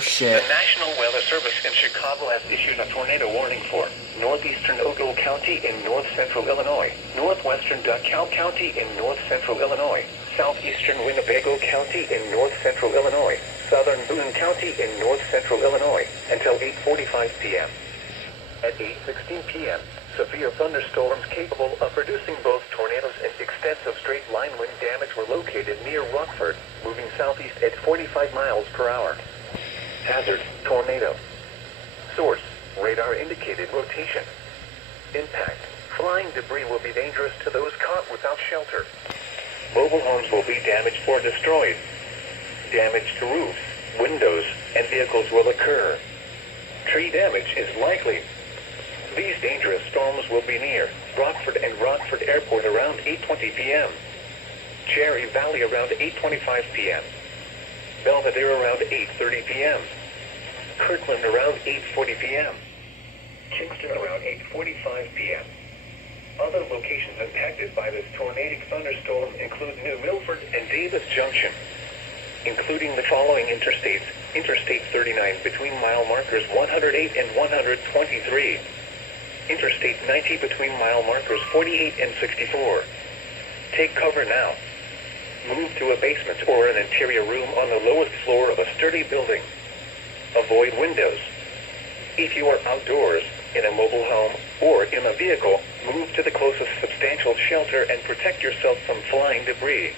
shit. The National Weather Service in Chicago has issued a tornado warning for northeastern Ogle County in north-central Illinois, northwestern DeKalb County in north-central Illinois, southeastern Winnebago County in north-central Illinois, southern Boone County in north-central Illinois, until 8:45 p.m. At 8:16 p.m., severe thunderstorms capable of producing both tornadoes and extensive straight-line wind damage were located near Rockford, moving southeast at 45 miles per hour. Hazard, tornado. Source, radar indicated rotation. Impact, flying debris will be dangerous to those caught without shelter. Mobile homes will be damaged or destroyed. Damage to roofs, windows, and vehicles will occur. Tree damage is likely. These dangerous storms will be near Rockford and Rockford Airport around 8:20 p.m. Cherry Valley around 8:25 p.m. Belvedere around 8:30 p.m. Kirkland around 8:40 p.m. Kingston around 8:45 p.m. Other locations impacted by this tornadic thunderstorm include New Milford and Davis Junction, including the following interstates: Interstate 39 between mile markers 108 and 123. Interstate 90 between mile markers 48 and 64. Take cover now. Move to a basement or an interior room on the lowest floor of a sturdy building. Avoid windows. If you are outdoors, in a mobile home, or in a vehicle, move to the closest substantial shelter and protect yourself from flying debris.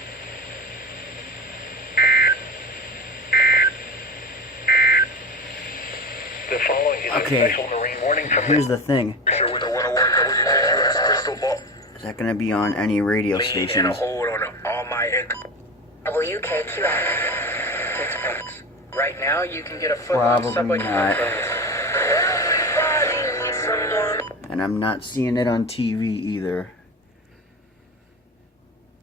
The following is a special marine warning from Here's the thing. Is that going to be on any radio stations? WKQX. Right now, you can get a foot Probably on subway not. And I'm not seeing it on TV either.